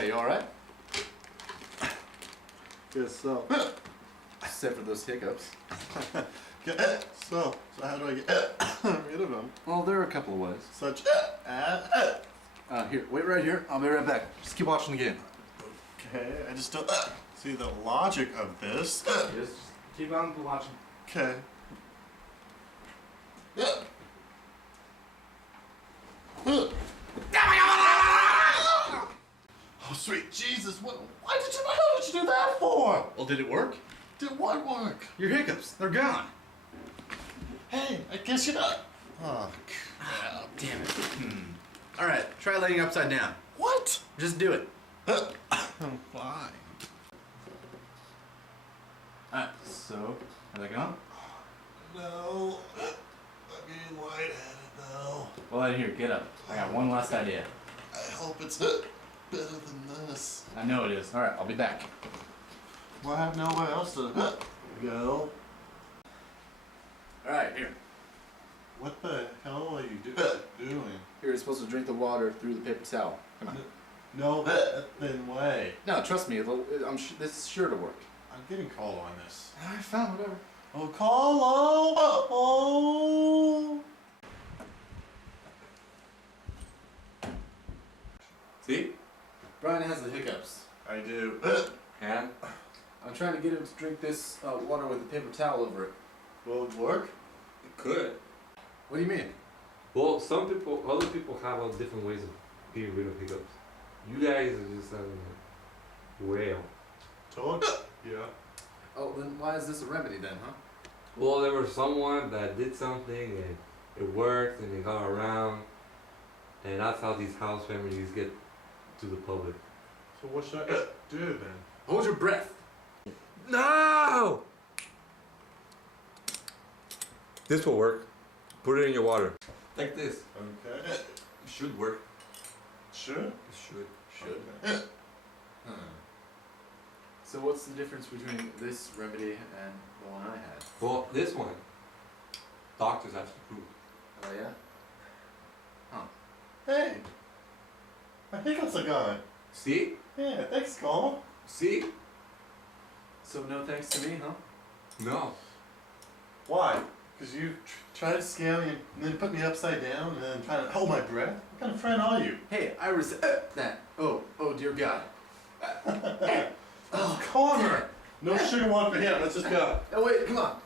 Hey, you alright? Guess so. Except for those hiccups. So how do I get rid of them? Well, there are a couple of ways. Such Here, wait right here. I'll be right back. Just keep watching the game. Okay, I just don't see the logic of this. Just keep on watching. Okay. Oh sweet Jesus! Why did you? How did you do that for? Well, did it work? Did what work? Your hiccups, they're gone. Hey, I guess you're not. Oh crap! Damn it. Alright, try laying upside down. What? Just do it. I'm fine. Alright, so, are they gone? No, I'm getting lightheaded though. Well, then here, get up. I got one last idea. I hope it's better than this. I know it is. Alright, I'll be back. Well, I have nowhere else to go. Alright, here. What the hell are you doing? You're supposed to drink the water through the paper towel. Come on. No, then way. No, trust me, this is sure to work. I'm getting called on this. Alright, fine, whatever. Oh, Carlo! Oh! See? Brian has the hiccups. I do. And? I'm trying to get him to drink this water with a paper towel over it. Will it work? It could. What do you mean? Well, other people have different ways of getting rid of hiccups. You guys are just having a whale. Told you. Yeah. Oh, then why is this a remedy then, huh? Well, there was someone that did something and it worked and it got around, and that's how these house remedies get to the public. So what should I do then? Hold your breath. No! This will work. Put it in your water. Like this. Okay. It should work. Sure? It should. Should. So what's the difference between this remedy and the one I had? Well, this one, doctors have to prove. Oh yeah? Huh. Hey! My hiccups are gone. See? Yeah, thanks, Carl. See? So no thanks to me, huh? No. Why? Because you tried to scare me and then put me upside down and then trying to hold my breath? What kind of friend are you? Hey, I resent that. Oh dear God. Oh, Connor! No sugar water for him, let's just go. Oh wait, come on.